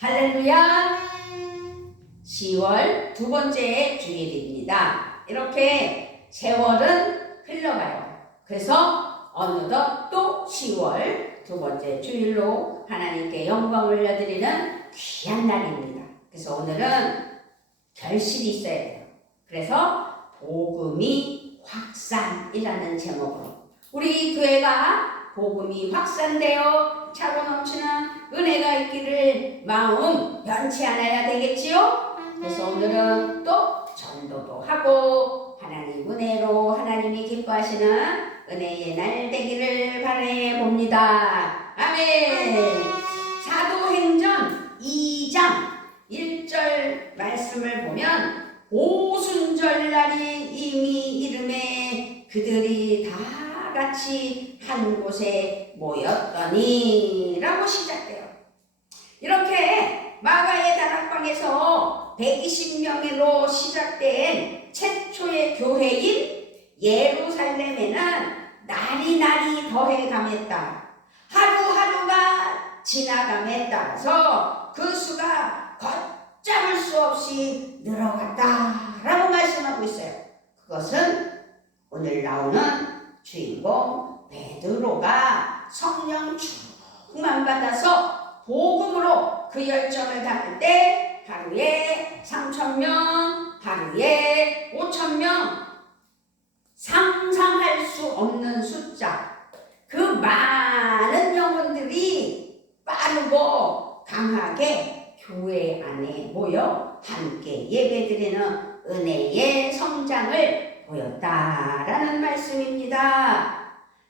할렐루야! 10월 두 번째 주일입니다. 이렇게 세월은 흘러가요. 그래서 어느덧 또 10월 두 번째 주일로 하나님께 영광을 올려드리는 귀한 날입니다. 그래서 오늘은 결실이 있어야 돼요. 그래서 복음이 확산이라는 제목으로 우리 교회가 복음이 확산되어 차고 넘치는 은혜가 있기를 마음 변치 않아야 되겠지요? 그래서 오늘은 또 전도도 하고 하나님 은혜로 하나님이 기뻐하시는 은혜의 날 되기를 바라해 봅니다. 아멘. 사도행전 2장 1절 말씀을 보면 오순절날이 이미 이름에 그들이 다 같이 한 곳에 모였더니 라고 시작돼요. 이렇게 마가의 다락방에서 120명으로 시작된 최초의 교회인 예루살렘에는 날이 더해감에 따라 하루하루가 지나감에 따라서 그 수가 걷잡을 수 없이 늘어갔다라고 말씀하고 있어요. 그것은 오늘 나오는 주인공 베드로가 성령 충만 받아서 복음으로 그 열정을 담을 때 하루에 3,000명, 하루에 5,000명, 상상할 수 없는 숫자, 그 많은 영혼들이 빠르고 강하게 교회 안에 모여 함께 예배드리는 은혜의 성장을 보였다라는 말씀입니다.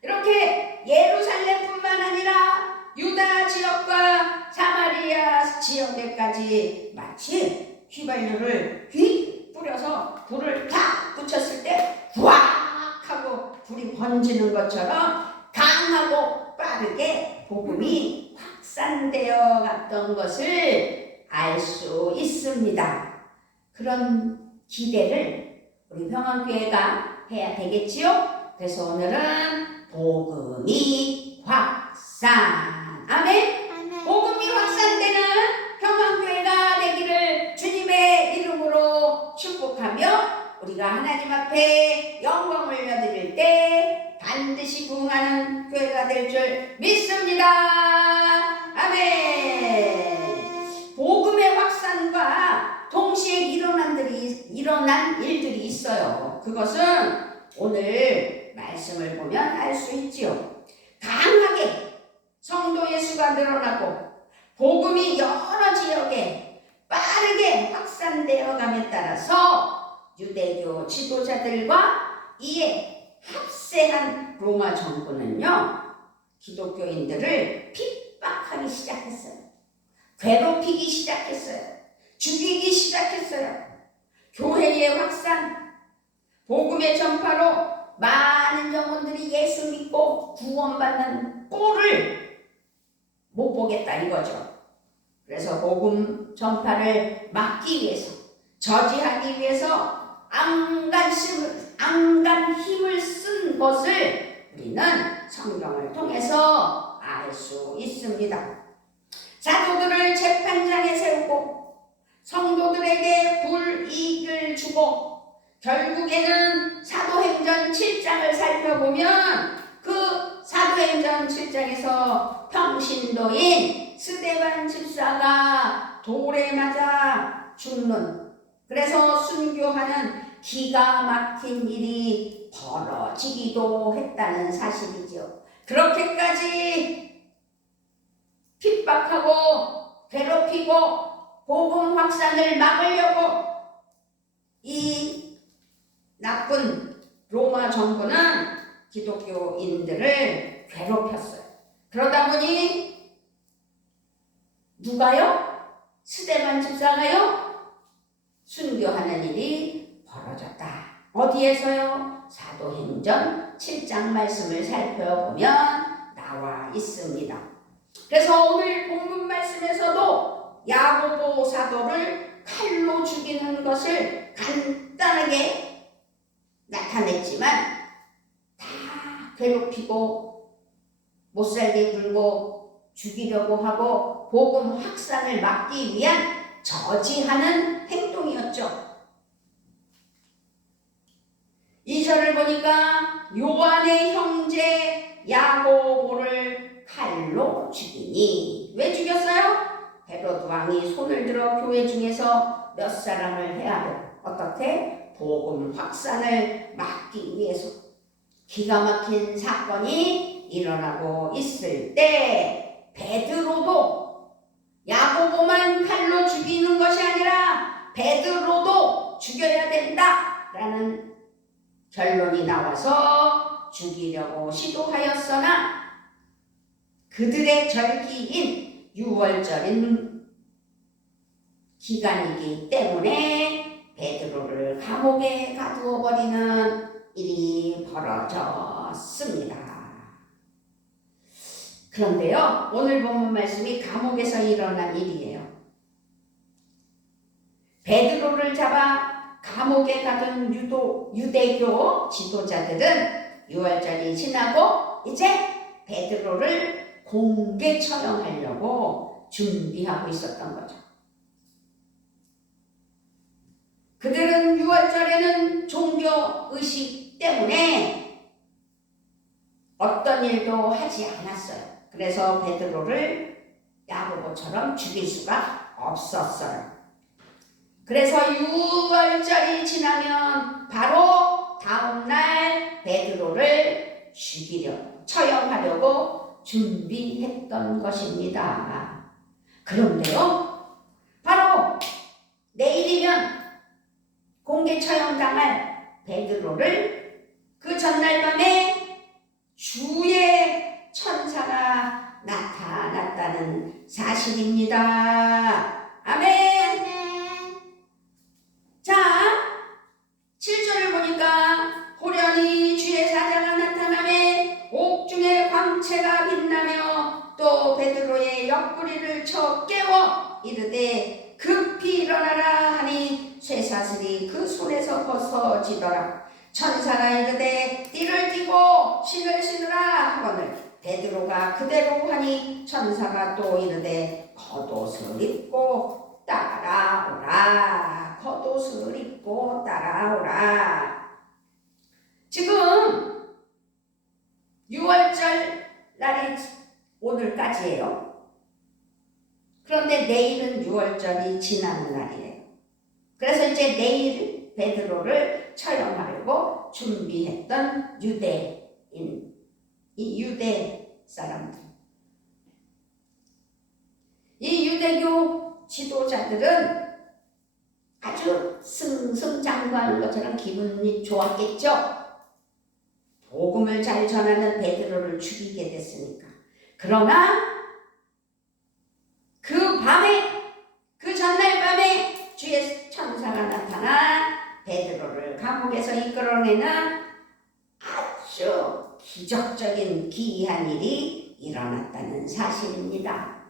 이렇게 예루살렘뿐만 아니라 유다 지역과 사마리아 지역에까지 마치 휘발유를 휙 뿌려서 불을 탁 붙였을 때 후악 하고 불이 번지는 것처럼 강하고 빠르게 복음이 확산되어 갔던 것을 알 수 있습니다. 그런 기대를 우리 평안교회가 해야 되겠지요? 그래서 오늘은 복음이 확산. 아멘? 복음이 확산되는 평안교회가 되기를 주님의 이름으로 축복하며 우리가 하나님 앞에 영광을 올려드릴 때 반드시 부흥하는 교회가 될 줄 믿습니다. 아멘. 복음의 확산과 동시에 일어난 일들이 있어요. 그것은 오늘 말씀을 보면 알 수 있지요. 강하게 성도의 수가 늘어나고 복음이 여러 지역에 빠르게 확산되어 감에 따라서 유대교 지도자들과 이에 합세한 로마 정부는요, 기독교인들을 핍박하기 시작했어요. 괴롭히기 시작했어요. 죽이기 시작했어요. 교회의 확산, 복음의 전파로 많은 영혼들이 예수 믿고 구원받는 꼴을 못 보겠다 이거죠. 그래서 복음 전파를 막기 위해서, 저지하기 위해서 안간 힘을 쓴 것을 우리는 성경을 통해서 알 수 있습니다. 사도들을 재판장에 세우고 성도들에게 불이익을 주고 결국에는 사도행전 7장을 살펴보면 그 사도행전 7장에서 평신도인 스데반 집사가 돌에 맞아 죽는, 그래서 순교하는 기가 막힌 일이 벌어지기도 했다는 사실이죠. 그렇게까지 핍박하고 괴롭히고 복음 확산을 막으려고 이 나쁜 로마 정부는 기독교인들을 괴롭혔어요. 그러다 보니 누가요? 스데반 집사가요? 순교하는 일이 벌어졌다. 어디에서요? 사도행전 7장 말씀을 살펴보면 나와 있습니다. 그래서 오늘 본문 말씀에서도 야고보 사도를 칼로 죽이는 것을 간단하게 나타냈지만 다 괴롭히고 못살게 굴고 죽이려고 하고 복음 확산을 막기 위한 저지하는 행동이었죠. 2절을 보니까 요한의 형제 야고보를 칼로 죽이니. 왜 죽였어요? 헤롯 왕이 손을 들어 교회 중에서 몇 사람을 해하려 어떻게? 복음 확산을 막기 위해서. 기가 막힌 사건이 일어나고 있을 때 베드로도 야고보만 칼로 죽이는 것이 아니라 베드로도 죽여야 된다라는 결론이 나와서 죽이려고 시도하였으나 그들의 절기인 6월절인 기간이기 때문에 베드로를 감옥에 가두어 버리는 일이 벌어졌습니다. 그런데요, 오늘 본문 말씀이 감옥에서 일어난 일이에요. 베드로를 잡아 감옥에 가둔 유대교 지도자들은 6월절이 지나고 이제 베드로를 공개 처형하려고 준비하고 있었던 거죠. 그들은 6월절에는 종교의식 때문에 어떤 일도 하지 않았어요. 그래서 베드로를 야고보처럼 죽일 수가 없었어요. 그래서 6월절이 지나면 바로 다음날 베드로를 처형하려고 준비했던 것입니다. 그런데요, 바로 내일이면 공개 처형당할 베드로를 그 전날 밤에 주의 천사가 나타났다는 사실입니다. 아멘. 자, 7절을 보니까 호련히 주의 사자가 나타나매 옥중에 광채가 빛나며 또 베드로의 옆구리를 쳐 깨워 이르되 급히 일어나라 하니 쇠사슬이 그 손에서 벗어지더라. 천사가 이르되 띠를 띠고 신을 신으라 하거늘 베드로가 그대로 하니 천사가 또 이르되 겉옷을 입고 따라오라. 겉옷을 입고 따라오라. 지금 6월절 날이 오늘까지예요. 그런데 내일은 6월절이 지나는 날이에요. 그래서 이제 내일 베드로를 처형하려고 준비했던 유대인, 이 유대 사람들. 이 유대교 지도자들은 아주 승승장구하는 것처럼 기분이 좋았겠죠. 복음을 잘 전하는 베드로를 죽이게 됐으니까. 그러나 그 밤에, 그 전날 밤에 주의 천사가 나타나 베드로를 감옥에서 이끌어내는 아주 기적적인 기이한 일이 일어났다는 사실입니다.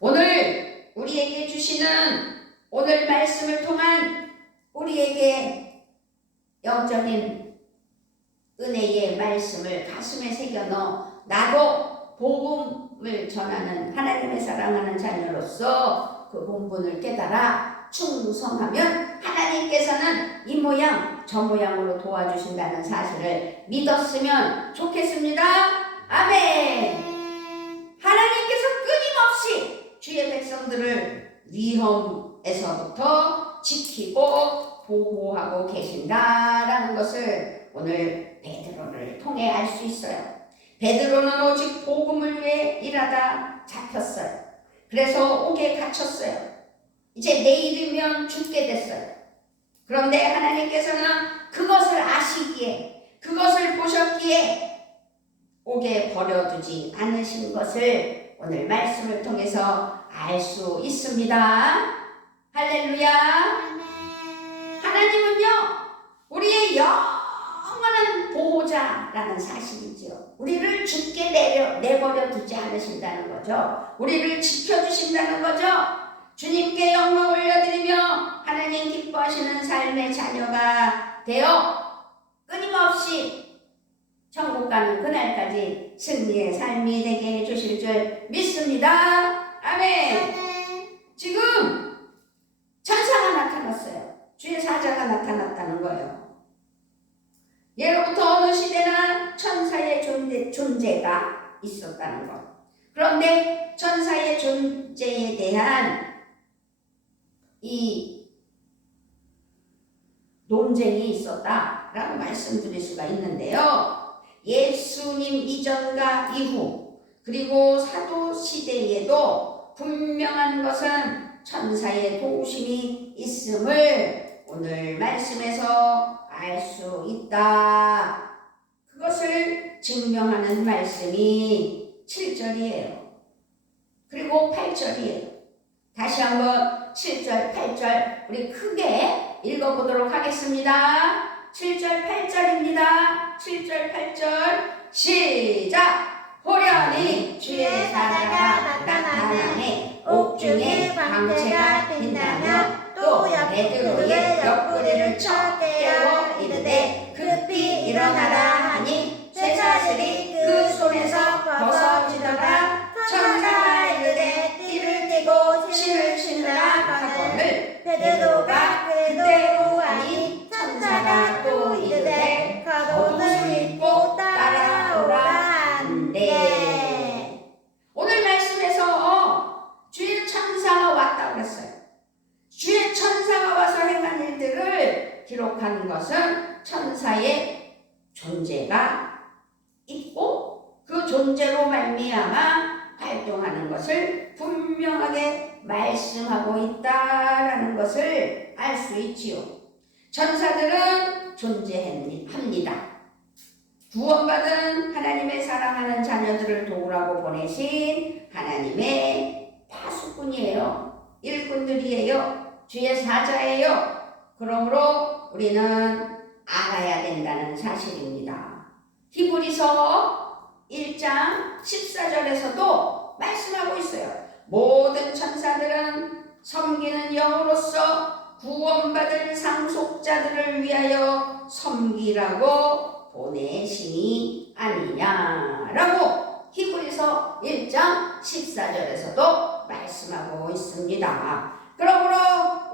오늘 우리에게 주시는 오늘 말씀을 통한 우리에게 영적인 은혜의 말씀을 가슴에 새겨 넣어 나도 복음을 전하는 하나님의 사랑하는 자녀로서 그 본분을 깨달아 충성하면 하나님께서는 이 모양 저 모양으로 도와주신다는 사실을 믿었으면 좋겠습니다. 아멘. 하나님께서 끊임없이 주의 백성들을 위험에서부터 지키고 보호하고 계신다라는 것을 오늘 베드로를 통해 알 수 있어요. 베드로는 오직 복음을 위해 일하다 잡혔어요. 그래서 옥에 갇혔어요. 이제 내일이면 죽게 됐어요. 그런데 하나님께서는 그것을 아시기에, 그것을 보셨기에 옥에 버려두지 않으신 것을 오늘 말씀을 통해서 알 수 있습니다. 할렐루야. 하나님은요, 우리의 영원한 보호자라는 사실이죠. 우리를 죽게 내버려 두지 않으신다는 거죠. 우리를 지켜주신다는 거죠. 주님께 영광 올려드리며 하나님 기뻐하시는 삶의 자녀가 되어 끊임없이 천국 가는 그날까지 승리의 삶이 되게 해주실 줄 믿습니다. 아멘. 지금 천사가 나타났어요. 주의 사자가 나타났다는 거예요. 예로부터 어느 시대나 천사의 존재가 있었다는 것. 그런데 천사의 존재에 대한 이 논쟁이 있었다라고 말씀드릴 수가 있는데요. 예수님 이전과 이후 그리고 사도 시대에도 분명한 것은 천사의 도우심이 있음을 오늘 말씀에서 알 수 있다. 그것을 증명하는 말씀이 7절이에요. 그리고 8절이에요. 다시 한번 7절, 8절 우리 크게 읽어보도록 하겠습니다. 7절, 8절입니다. 7절, 8절 시작! 호련히 주의 사자가 나타나네 옥중에 광채가 빛나며 또 베드로의 옆구리를 쳐 깨워 이르되 급히 일어나라 하니 쇠사슬이 그 손에서 벗어지더라. 천사가 이르되 띠를 띠고 신을 신으라 하거늘 베드로가 그대로 하니 천사가 또 이르되 겉옷을 입고 따라오라 한대. 오늘 말씀에서 주의 천사가 왔다고 했어요. 주의 천사가 와서 행한 일들을 기록한 것은 천사의 존재가 있고 그 존재로 말미암아 활동하는 것을 분명하게 말씀하고 있다라는 것을 알 수 있지요. 천사들은 존재합니다. 구원받은 하나님의 사랑하는 자녀들을 도우라고 보내신 하나님의 파수꾼이에요. 일꾼들이에요. 주의 사자예요. 그러므로 우리는 알아야 된다는 사실입니다. 히브리서 1장 14절에서도 말씀하고 있어요. 모든 천사들은 섬기는 영으로서 구원받을 상속자들을 위하여 섬기라고 보내심이 아니냐라고 히브리서 1장 14절에서도 말씀하고 있습니다. 그러므로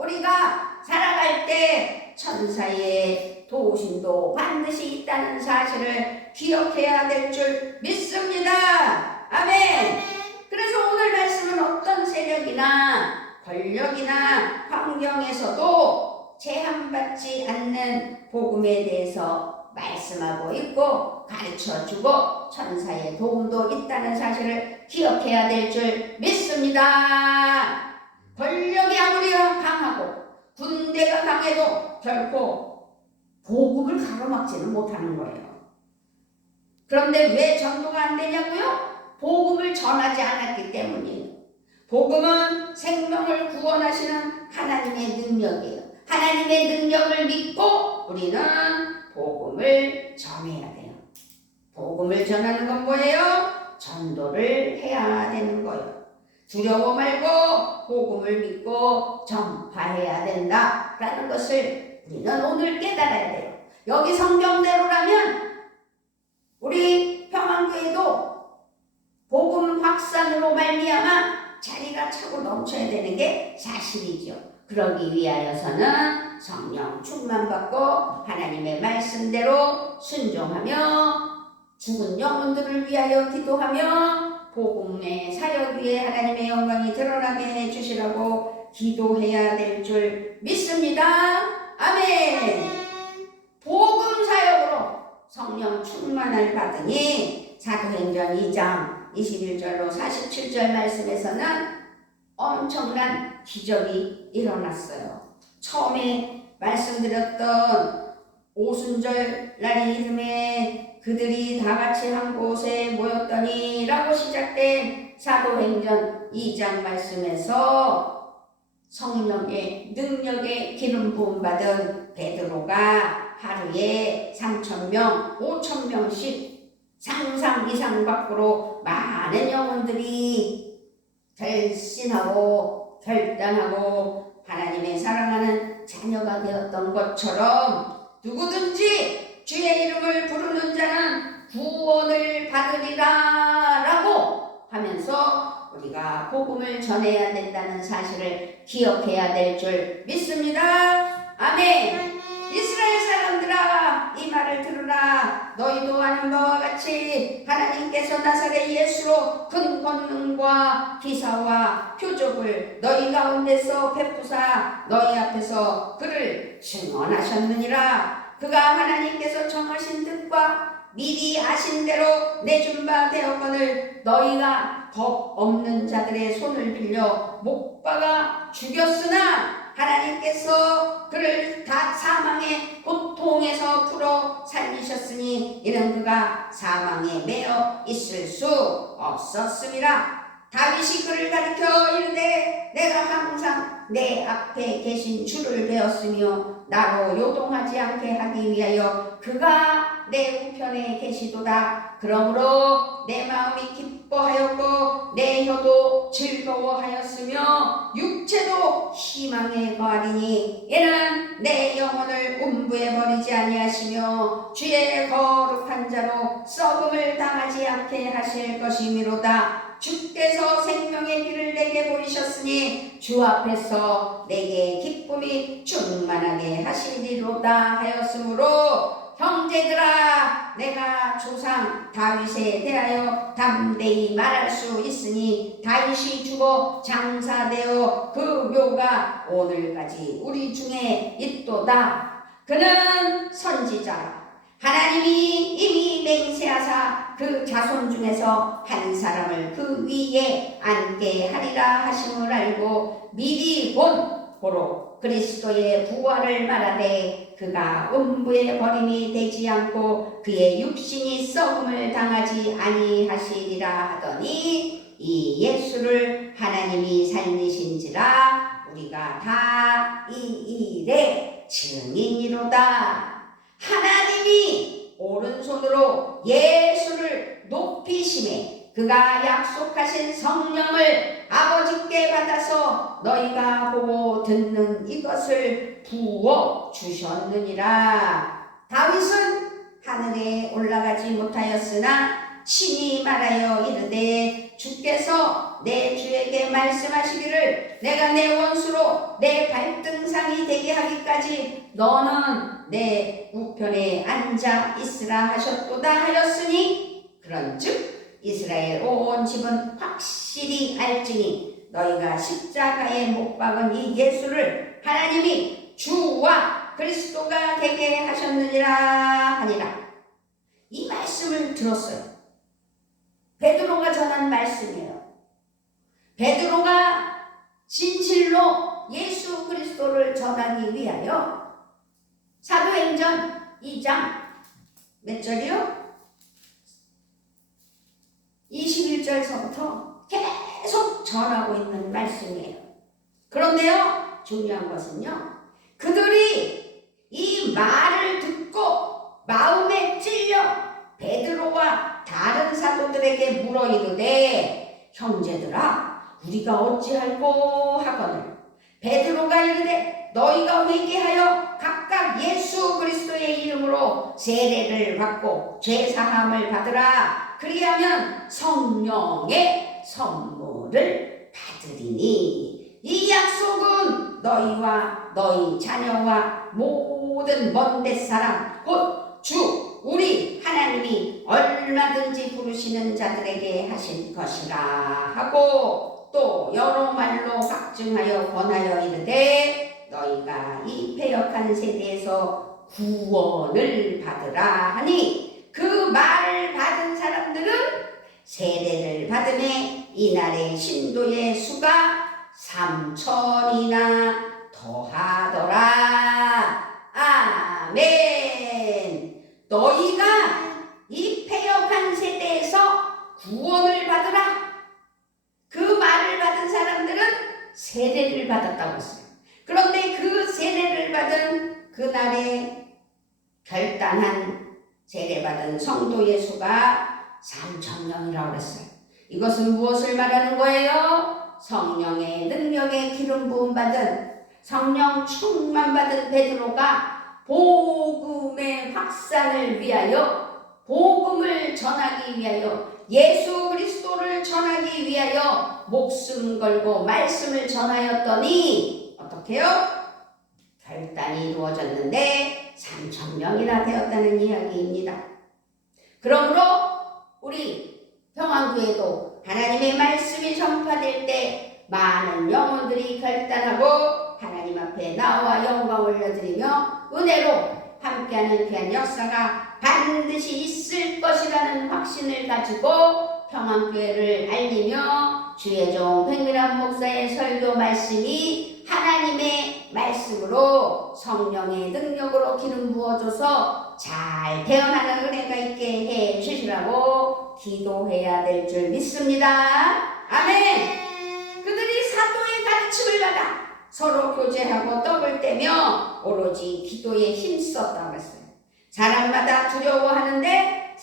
우리가 살아갈 때 천사의 도우심도 반드시 있다는 사실을 기억해야 될 줄 믿습니다. 아멘. 그래서 오늘 말씀은 어떤 세력이나 권력이나 환경에서도 제한받지 않는 복음에 대해서 말씀하고 있고 가르쳐주고 천사의 도움도 있다는 사실을 기억해야 될 줄 믿습니다. 권력이 아무리 강하고 군대가 강해도 결코 복음을 가로막지는 못하는 거예요. 그런데 왜 전도가 안 되냐고요? 복음을 전하지 않았기 때문이에요. 복음은 생명을 구원하시는 하나님의 능력이에요. 하나님의 능력을 믿고 우리는 복음을 전해야 돼요. 복음을 전하는 건 뭐예요? 전도를 해야 되는 거예요. 두려워 말고 복음을 믿고 전파해야 된다라는 것을 우리는 오늘 깨달아야 돼요. 여기 성경대로라면 우리 평안교회도 복음 확산으로 말미암아 자리가 차고 넘쳐야 되는 게 사실이죠. 그러기 위하여서는 성령 충만받고 하나님의 말씀대로 순종하며 죽은 영혼들을 위하여 기도하며 복음의 사역 위에 하나님의 영광이 드러나게 해주시라고 기도해야 될 줄 믿습니다. 아멘. 복음 사역으로 성령 충만을 받으니 사도행전 2장 21절로 47절 말씀에서는 엄청난 기적이 일어났어요. 처음에 말씀드렸던 오순절 날이 이름에 그들이 다 같이 한 곳에 모였더니 라고 시작된 사도행전 2장 말씀에서 성령의 능력에 기름 부음 받은 베드로가 하루에 3,000명, 5,000명씩 상상 이상 밖으로 많은 영혼들이 결신하고 결단하고 하나님의 사랑하는 자녀가 되었던 것처럼 누구든지 주의 이름을 부르는 자는 구원을 받으리라 라고 하면서 우리가 복음을 전해야 된다는 사실을 기억해야 될 줄 믿습니다. 아멘. 이스라엘 사람들아, 이 말을 들으라. 너희도 아는 바와 같이 하나님께서 나사렛 예수로 큰 권능과 기사와 표적을 너희 가운데서 베푸사 너희 앞에서 그를 증언하셨느니라. 그가 하나님께서 정하신 뜻과 미리 아신 대로 내준 바 되었거늘 너희가 법 없는 자들의 손을 빌려 못 박아 죽였으나 하나님께서 그를 다 사망의 고통에서 풀어 살리셨으니 이는 그가 사망에 매여 있을 수 없었음이라. 다윗이 그를 가리켜 이르되 내가 항상 내 앞에 계신 주를 배웠으며 나로 요동하지 않게 하기 위하여 그가 내 우편에 계시도다. 그러므로 내 마음이 기뻐하였고 내 혀도 즐거워하였으며 육체도 희망에 거하리니 이는 내 영혼을 음부에 버리지 아니하시며 주의 거룩한 자로 썩음을 당하지 않게 하실 것이미로다. 주께서 생명의 길을 내게 보이셨으니 주 앞에서 내게 기쁨이 충만하게 하시리로다 하였으므로 형제들아, 내가 조상 다윗에 대하여 담대히 말할 수 있으니 다윗이 죽어 장사되어 그 묘가 오늘까지 우리 중에 있도다. 그는 선지자라. 하나님이 이미 맹세하사 그 자손 중에서 한 사람을 그 위에 앉게 하리라 하심을 알고 미리 본 고로 그리스도의 부활을 말하되 그가 음부에 버림이 되지 않고 그의 육신이 썩음을 당하지 아니하시리라 하더니 이 예수를 하나님이 살리신지라 우리가 다 이 일의 증인이로다. 하나님이 오른손으로 예수를 높이심에 그가 약속하신 성령을 아버지께 받아서 너희가 보고 듣는 이것을 부어 주셨느니라. 다윗은 하늘에 올라가지 못하였으나 친히 말하여 이르되 주께서 내 주에게 말씀하시기를 내가 내 원수로 내 발등상이 되게 하기까지 너는 내 우편에 앉아 있으라 하셨도다 하였으니 그런즉 이스라엘 온 집은 확실히 알지니 너희가 십자가에 못 박은 이 예수를 하나님이 주와 그리스도가 되게 하셨느니라 하니라. 이 말씀을 들었어요. 베드로가 전한 말씀이에요. 베드로가 진실로 예수 그리스도를 전하기 위하여 사도행전 2장 몇 절이요? 21절서부터 계속 전하고 있는 말씀이에요. 그런데요, 중요한 것은요, 그들이 이 말을 듣고 마음에 찔려 베드로와 다른 사도들에게 물어 이르되 형제들아 우리가 어찌할꼬 하거늘 베드로가 이르되 너희가 회개하여 각각 예수 그리스도의 이름으로 세례를 받고 죄사함을 받으라. 그리하면 성령의 선물을 받으리니 이 약속은 너희와 너희 자녀와 모든 먼데 사람 곧 주 우리 하나님이 얼마든지 부르시는 자들에게 하실 것이라 하고 또 여러 말로 확증하여 권하여 이르되 너희가 이 패역한 세대에서 구원을 받으라 하니 그 말을 받은 사람들은 세례를 받음에 이날의 신도의 수가 3,000이나 더하더라. 아멘. 너희가 이 패역한 세대에서 구원을 받으라. 그 말을 받은 사람들은 세례를 받았다고 했어요. 그런데 그 세례를 받은 그날에 결단한 세례받은 성도의 수가 3,000명이라고 했어요. 이것은 무엇을 말하는 거예요? 성령의 능력에 기름 부음 받은 성령 충만 받은 베드로가 복음의 확산을 위하여 복음을 전하기 위하여 예수 그리스도를 전하기 위하여 목숨 걸고 말씀을 전하였더니 어떻게요? 결단이 이루어졌는데 3,000명이나 되었다는 이야기입니다. 그러므로 우리 평안교회도 하나님의 말씀이 전파될 때 많은 영혼들이 결단하고 하나님 앞에 나와 영광 올려드리며 은혜로 함께하는 귀한 역사가 반드시 있을 것이라는 확신을 가지고 평안교회를 알리며 주의 종 백미란 목사의 설교 말씀이 하나님의 말씀으로 성령의 능력으로 기름 부어줘서 잘 대언하는 은혜가 있게 해 주시라고 기도해야 될 줄 믿습니다. 아멘. 그들이 사도의 가르침을 받아 서로 교제하고 떡을 떼며 오로지 기도에 힘썼다고 했어요. 사람마다 두려워하는데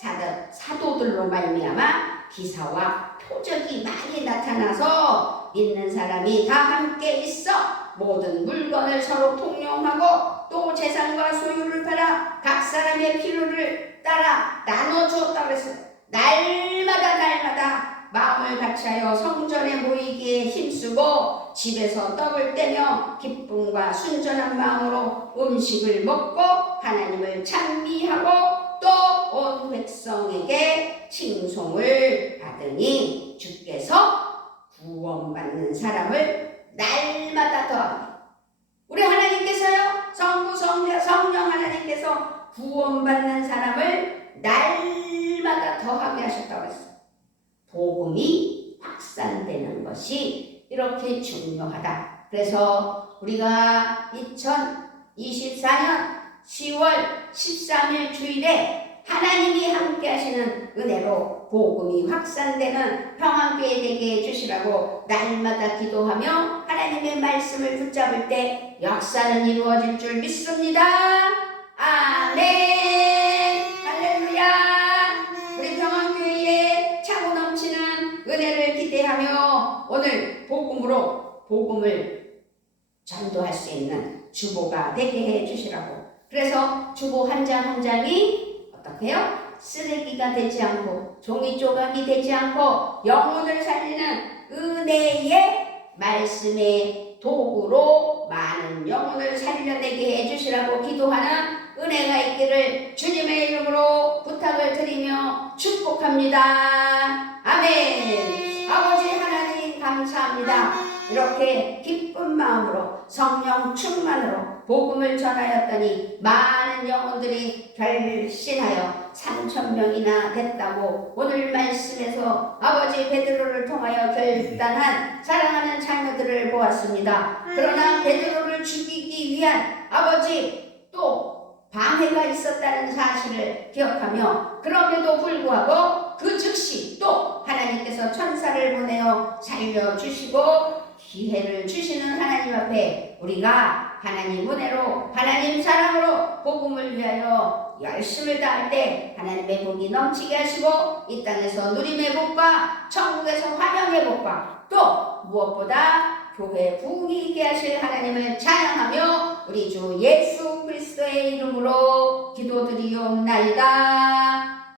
사도들로 말미암아 기사와 표적이 많이 나타나서 믿는 사람이 다 함께 있어 모든 물건을 서로 통용하고 또 재산과 소유를 팔아 각 사람의 필요를 따라 나눠주었다고 했어요. 날마다 마음을 같이하여 성전에 모이기에 힘쓰고 집에서 떡을 떼며 기쁨과 순전한 마음으로 음식을 먹고 하나님을 찬미하고 또 온 백성에게 칭송을 받으니 주께서 구원받는 사람을 날마다 더하니 우리 하나님께서요 성부 성자 성령 하나님께서 구원받는 사람을 날마다 더하게 하셨다고 했어요. 복음이 확산되는 것이 이렇게 중요하다. 그래서 우리가 2024년 10월 13일 주일에 하나님이 함께 하시는 은혜로 복음이 확산되는 평안교회 되게 해주시라고 날마다 기도하며 하나님의 말씀을 붙잡을 때 역사는 이루어질 줄 믿습니다. 아멘. 할렐루야. 우리 평안교회에 차고 넘치는 은혜를 기대하며 오늘 복음을 전도할 수 있는 주보가 되게 해주시라고. 그래서 주보 한 장 한 장이 어떻게 해요? 쓰레기가 되지 않고 종이 조각이 되지 않고 영혼을 살리는 은혜의 말씀의 도구로 많은 영혼을 살려내게 해주시라고 기도하는 은혜가 있기를 주님의 이름으로 부탁을 드리며 축복합니다. 아멘. 아버지 하나님 감사합니다. 이렇게 기쁜 마음으로 성령 충만으로 복음을 전하였더니 많은 영혼들이 결신하여 3,000명이나 됐다고 오늘 말씀에서 아버지 베드로를 통하여 결단한 사랑하는 자녀들을 보았습니다. 그러나 베드로를 죽이기 위한 아버지 또 방해가 있었다는 사실을 기억하며 그럼에도 불구하고 그 즉시 또 하나님께서 천사를 보내어 살려주시고 기회를 주시는 하나님 앞에 우리가 하나님 은혜로 하나님 사랑으로 복음을 위하여 열심을 다할 때 하나님의 복이 넘치게 하시고 이 땅에서 누림의 복과 천국에서 환영의 복과 또 무엇보다 교회 부흥이 있게 하실 하나님을 찬양하며 우리 주 예수 그리스도의 이름으로 기도드리옵나이다.